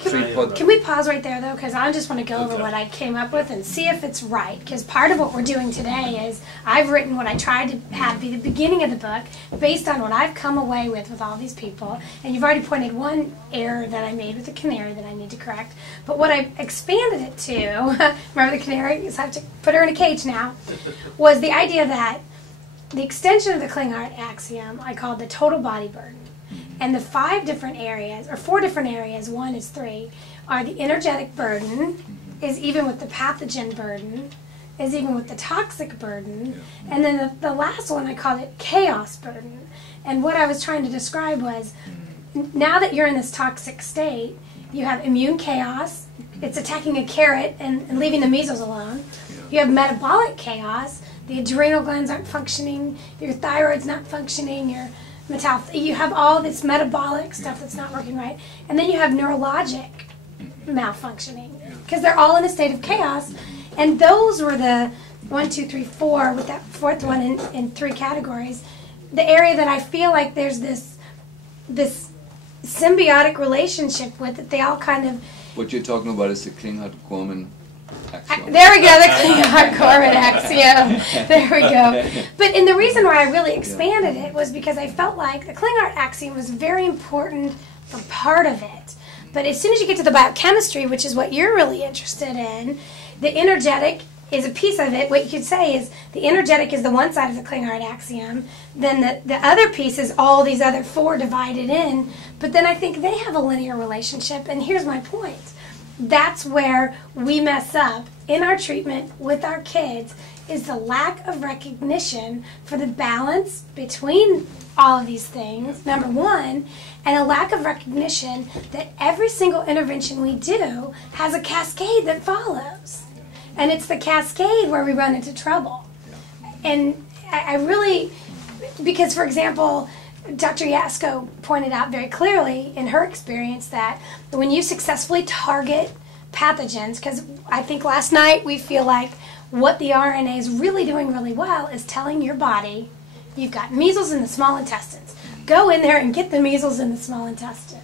Can we pause right there, though? Because I just want to go over what I came up with and see if it's right. Because part of what we're doing today is I've written what I tried to have be the beginning of the book based on what I've come away with all these people. And you've already pointed one error that I made with the canary that I need to correct. But what I expanded it to, remember the canary? I have to put her in a cage now, was the idea that the extension of the Klinghardt axiom I called the total body burden. And the 5 different areas, or 4 different areas, 1 is 3, are the energetic burden, is even with the pathogen burden, is even with the toxic burden, and then the last one I called it chaos burden. And what I was trying to describe was, now that you're in this toxic state, you have immune chaos, it's attacking a carrot and leaving the measles alone. You have metabolic chaos, the adrenal glands aren't functioning, your thyroid's not functioning, you have all this metabolic stuff that's not working right, and then you have neurologic malfunctioning because they're all in a state of chaos. And those were the 1, 2, 3, 4 with that 4th one in 3 categories. The area that I feel like there's this symbiotic relationship with that they all kind of. What you're talking about is the Klinghardt-Gorman axiom. There we go, the Klinghardt-Gorman axiom. There we go. And the reason why I really expanded it was because I felt like the Klinghardt axiom was very important for part of it. But as soon as you get to the biochemistry, which is what you're really interested in, the energetic is a piece of it. What you could say is the energetic is the one side of the Klinghardt axiom. Then the other piece is all these other 4 divided in. But then I think they have a linear relationship. And here's my point. That's where we mess up in our treatment with our kids, is the lack of recognition for the balance between all of these things, number one, and a lack of recognition that every single intervention we do has a cascade that follows. And it's the cascade where we run into trouble. And I really, because for example, Dr. Yasko pointed out very clearly in her experience that when you successfully target pathogens, because I think last night we feel like what the RNA is really doing really well is telling your body, you've got measles in the small intestines. Go in there and get the measles in the small intestine.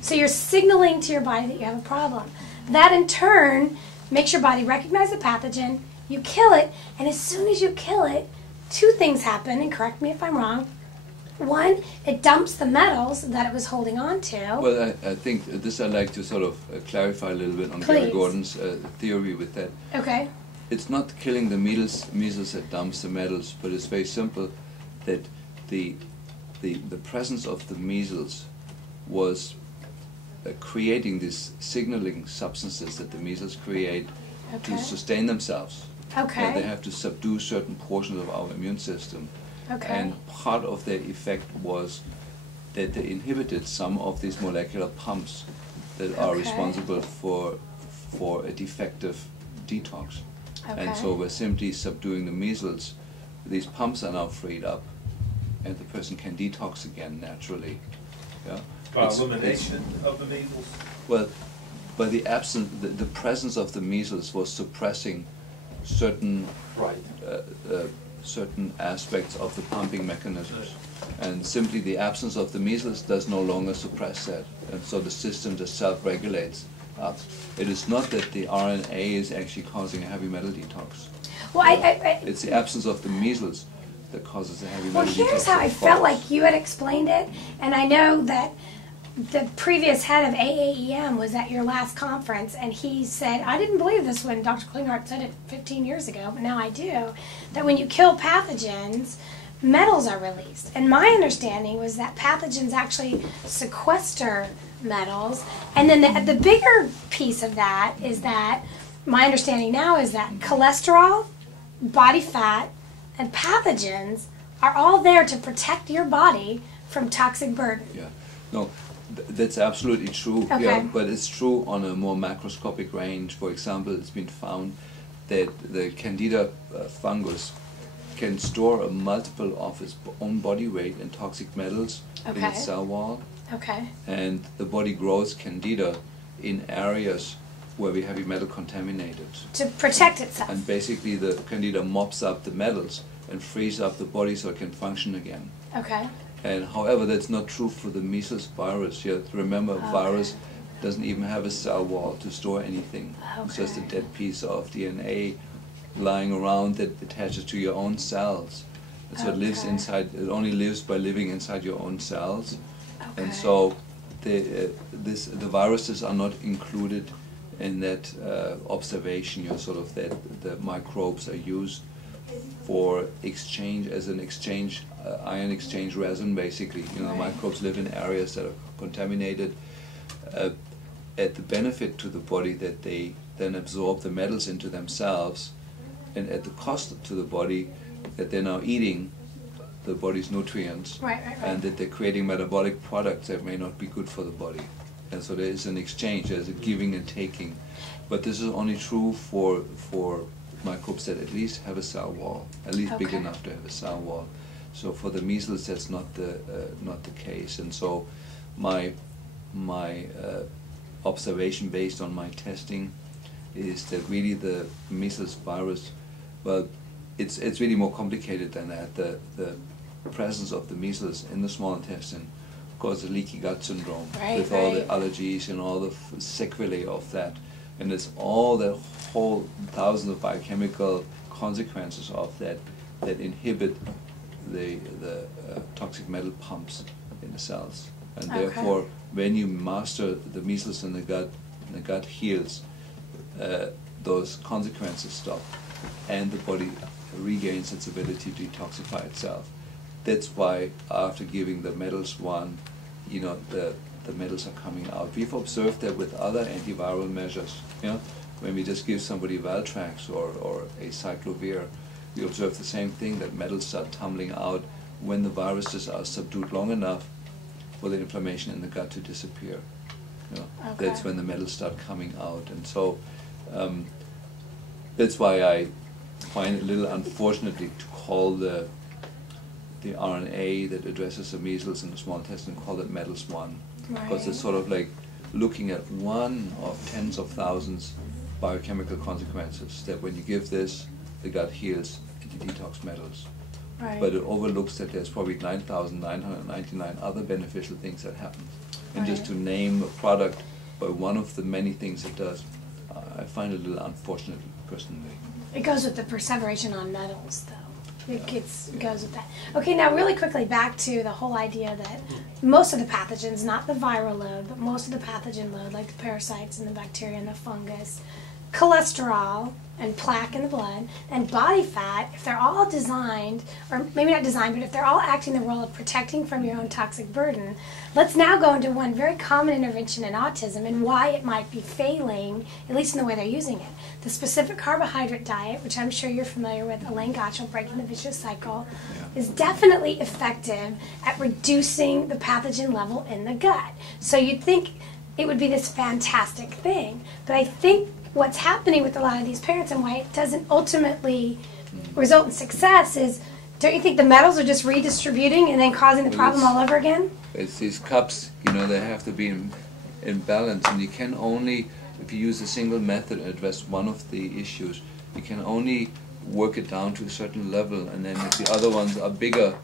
So you're signaling to your body that you have a problem. That in turn makes your body recognize the pathogen, you kill it, and as soon as you kill it, 2 things happen, and correct me if I'm wrong. 1, it dumps the metals that it was holding on to. Well, I think this I'd like to sort of clarify a little bit on Gary Gordon's theory with that. Okay. It's not killing the measles that dumps the metals, but it's very simple that the presence of the measles was creating these signaling substances that the measles create to sustain themselves. Okay. They have to subdue certain portions of our immune system. Okay. And part of their effect was that they inhibited some of these molecular pumps that are responsible for a defective detox. And so we're simply subduing the measles. These pumps are now freed up, and the person can detox again naturally. Yeah? By elimination of the measles? Well, by the presence of the measles was suppressing certain certain aspects of the pumping mechanisms. And simply the absence of the measles does no longer suppress that. And so the system just self-regulates up. It is not that the RNA is actually causing a heavy metal detox. Well, it's the absence of the measles that causes a heavy metal detox. Well, here's how I felt like you had explained it. And I know that the previous head of AAEM was at your last conference, and he said, I didn't believe this when Dr. Klinghardt said it 15 years ago, but now I do, that when you kill pathogens, metals are released. And my understanding was that pathogens actually sequester metals. And then the bigger piece of that is that, my understanding now is that cholesterol, body fat, and pathogens are all there to protect your body from toxic burden. Yeah. No. That's absolutely true, yeah, but it's true on a more macroscopic range. For example, it's been found that the Candida fungus can store a multiple of its own body weight in toxic metals in its cell wall. And the body grows Candida in areas where we have heavy metal contaminated. To protect itself. And basically the Candida mops up the metals and frees up the body so it can function again. And however, that's not true for the measles virus. You have to remember, virus doesn't even have a cell wall to store anything. Okay. It's just a dead piece of DNA lying around that attaches to your own cells. And so it lives inside, it only lives by living inside your own cells. Okay. And so the viruses are not included in that observation, sort of that the microbes are used for exchange, as an exchange, ion exchange resin basically. The microbes live in areas that are contaminated at the benefit to the body that they then absorb the metals into themselves, and at the cost to the body that they're now eating the body's nutrients, and that they're creating metabolic products that may not be good for the body. And so there is an exchange, there's a giving and taking. But this is only true for microbes that at least have a cell wall, at least big enough to have a cell wall. So for the measles, that's not the case. And so my observation based on my testing is that really the measles virus, well, it's really more complicated than that. The presence of the measles in the small intestine causes leaky gut syndrome with all the allergies and all the sequelae of that. And it's all the whole thousands of biochemical consequences of that inhibit the toxic metal pumps in the cells. And therefore, when you master the measles in the gut heals, those consequences stop, and the body regains its ability to detoxify itself. That's why after giving the metals one, the metals are coming out. We've observed that with other antiviral measures. When we just give somebody Valtrax or acyclovir, we observe the same thing, that metals start tumbling out when the viruses are subdued long enough for the inflammation in the gut to disappear. That's when the metals start coming out. And so that's why I find it a little unfortunately to call the RNA that addresses the measles in the small intestine, call it metals 1. Because it's sort of like looking at one of tens of thousands biochemical consequences, that when you give this, the gut heals and you detox metals. But it overlooks that there's probably 9,999 other beneficial things that happen. And just to name a product by one of the many things it does, I find it a little unfortunate personally. It goes with the perseveration on metals, though. It goes with that. Okay, now really quickly back to the whole idea that most of the pathogens, not the viral load, but most of the pathogen load, like the parasites and the bacteria and the fungus, cholesterol and plaque in the blood, and body fat, if they're all designed, or maybe not designed, but if they're all acting the role of protecting from your own toxic burden, let's now go into one very common intervention in autism and why it might be failing, at least in the way they're using it. The specific carbohydrate diet, which I'm sure you're familiar with, Elaine Gottschall, Breaking the Vicious Cycle, is definitely effective at reducing the pathogen level in the gut. So you'd think it would be this fantastic thing, but I think what's happening with a lot of these parents and why it doesn't ultimately result in success is, don't you think the metals are just redistributing and then causing the problem all over again? It's these cups, they have to be in balance, and you can only, if you use a single method and address one of the issues, you can only work it down to a certain level, and then if the other ones are bigger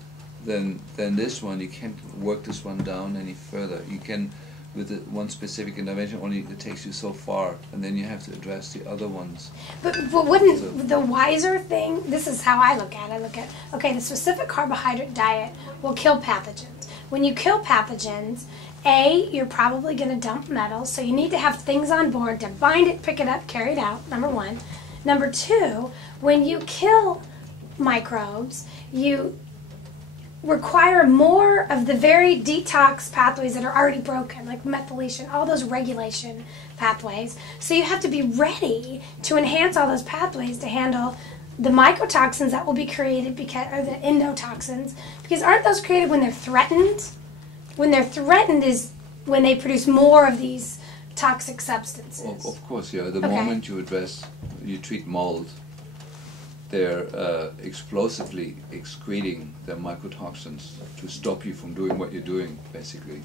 than this one, you can't work this one down any further. You can, with one specific intervention, only it takes you so far, and then you have to address the other ones. But wouldn't the wiser thing, this is how I look at it, okay, the specific carbohydrate diet will kill pathogens. When you kill pathogens, A, you're probably going to dump metals, so you need to have things on board to bind it, pick it up, carry it out, number one. Number two, when you kill microbes, you require more of the very detox pathways that are already broken, like methylation, all those regulation pathways. So you have to be ready to enhance all those pathways to handle the mycotoxins that will be created, or the endotoxins, because aren't those created when they're threatened? When they're threatened is when they produce more of these toxic substances. Of course, yeah. The moment you treat mold, they're explosively excreting their mycotoxins to stop you from doing what you're doing, basically.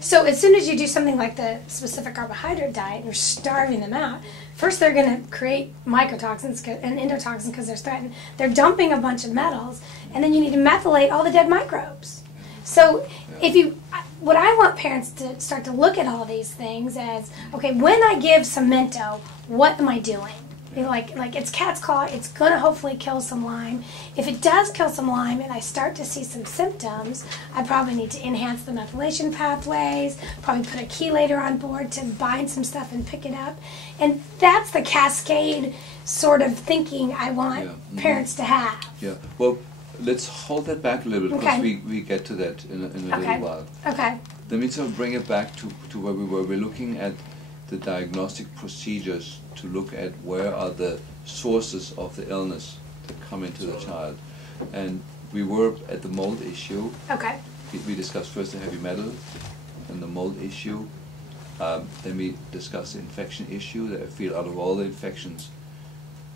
So as soon as you do something like the specific carbohydrate diet, and you're starving them out, first they're going to create mycotoxins and endotoxins because they're threatened. They're dumping a bunch of metals, and then you need to methylate all the dead microbes. So if you, what I want parents to start to look at all these things as, okay, when I give some Mento, what am I doing? You know, like it's cat's claw, it's going to hopefully kill some Lyme. If it does kill some Lyme and I start to see some symptoms, I probably need to enhance the methylation pathways, probably put a chelator on board to bind some stuff and pick it up. And that's the cascade sort of thinking I want parents to have. Yeah, well, let's hold that back a little bit because we get to that in a little while. Okay. Let me sort of bring it back to where we were. We're looking at the diagnostic procedures to look at where are the sources of the illness that come into the child. And we were at the mold issue. Okay. We discussed first the heavy metal and the mold issue. Then we discussed the infection issue. That I feel out of all the infections,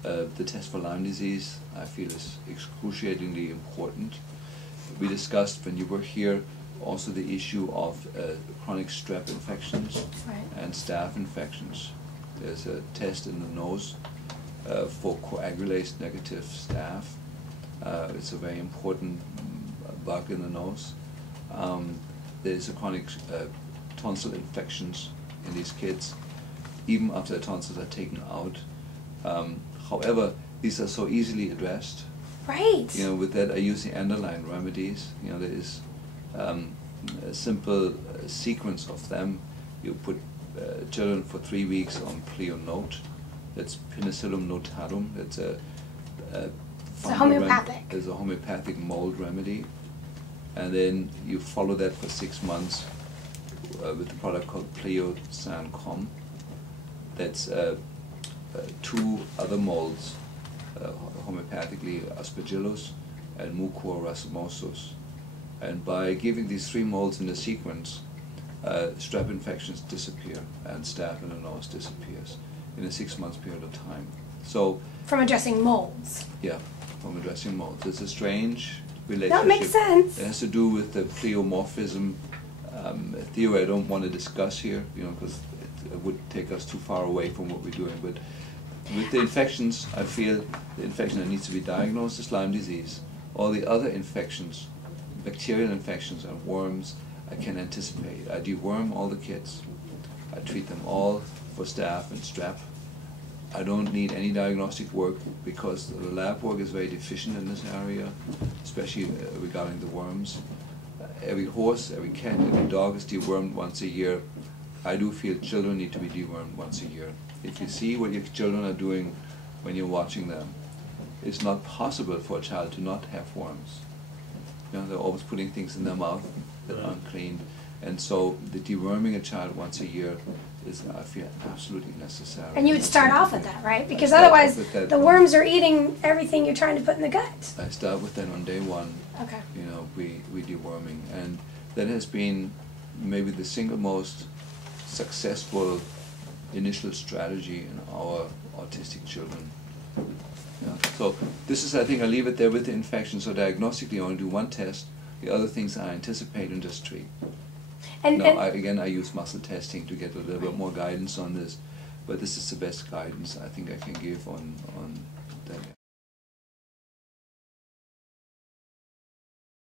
the test for Lyme disease I feel is excruciatingly important. We discussed when you were here also the issue of chronic strep infections and staph infections. There's a test in the nose for coagulase negative staph. It's a very important bug in the nose. There's a chronic tonsil infections in these kids, even after the tonsils are taken out. However, these are so easily addressed. Right. You know, with that I use the underlying remedies. You know, there is a simple sequence of them. You put children for 3 weeks on Pleonote. That's Penicillium notatum. That's a homeopathic. It's a homeopathic mold remedy. And then you follow that for 6 months with a product called Pleosan-Com. That's 2 other molds, homeopathically Aspergillus and Mucor racemosus. And by giving these 3 molds in the sequence, strep infections disappear and staph in the nose disappears in a 6-month period of time. So from addressing molds. Yeah, from addressing molds. It's a strange relationship. That makes sense. It has to do with the pleomorphism theory I don't want to discuss here, you know, because it would take us too far away from what we're doing. But with the infections, I feel the infection that needs to be diagnosed is Lyme disease. All the other infections, bacterial infections and worms, I can anticipate. I deworm all the kids. I treat them all for staph and strep. I don't need any diagnostic work because the lab work is very deficient in this area, especially regarding the worms. Every horse, every cat, every dog is dewormed once a year. I do feel children need to be dewormed once a year. If you see what your children are doing when you're watching them, it's not possible for a child to not have worms. You know, they're always putting things in their mouth that aren't clean. And so the deworming a child once a year is, I feel, absolutely necessary. And you would start off with that, right? Because otherwise the worms are eating everything you're trying to put in the gut. I start with that on day 1. Okay. You know, we deworming. And that has been maybe the single most successful initial strategy in our autistic children. Yeah. So this is, I think, I'll leave it there with the infection. So diagnostically, I only do 1 test. The other things I anticipate and just treat. And, now, I use muscle testing to get a little bit more guidance on this, but this is the best guidance I think I can give on that.